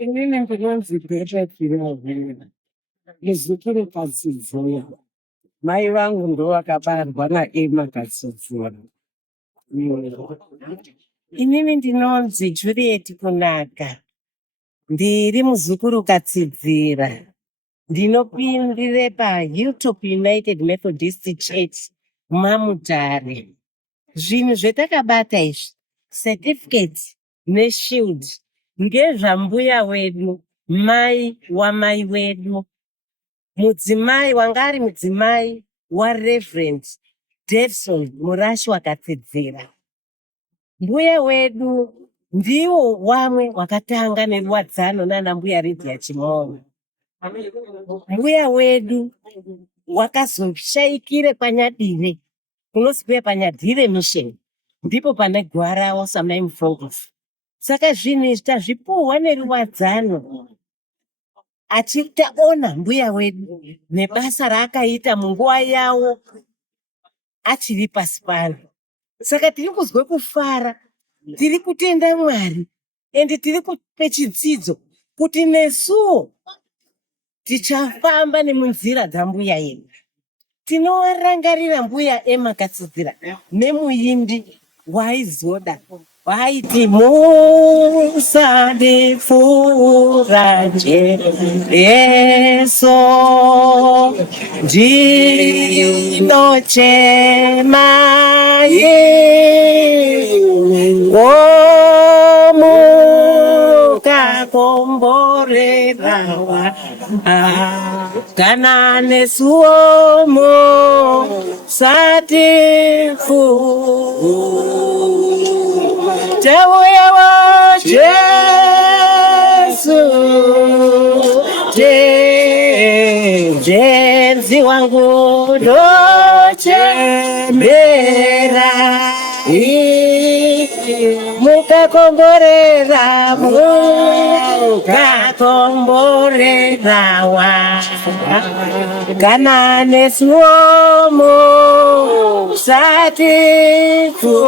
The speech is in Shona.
Inini ndinonzi Beta Philovela, muzukuru Katsidzora. Mai vangu ndo vakabarwa naEma Katsidzora. Inini ndinonzi Juliet Kunaka, ndiri muzukuru Katsidzira. Ndinopindire paHilltop United Methodist Church Mamutare. Zvinhu zvetakabata izvi, certificate neshield, ngezvambuya wedu, mai wamai wedu, mudzimai wanga ari mudzimai waReverend Davison Murashi Wakatsidzira. Mbuya wedu ndiwo wamwe wakatanga neruwadzano nana mbuya Lydia Chimoro. Mbuya wedu wakazoshayikire kwaNyadire, kunozwi paNyadire Mission, ndipo pane gwarawo Samai Mufongofu. Saka zvinhu izvi tazvipuhwa neruwadzano, achitaona mbuya wedu nebasa raakaita munguva yawo achiri pasi pano. Saka tiri kuzwe kufara, tiri kutenda Mwari, ende tiri kupe chidzidzo kuti nesuwo tichafamba nemunzira dzambuya yedu. Tinorangarira mbuya Emma Katsidzira nemuimbi waizoda waiti musandipfuranje Yesu ndinochema womukakomborerawa kana nesuomo satifu teuya wa Jesu jenzi wangu ndochemera mukakomborera mukakomborerawa kana nesuomo satifu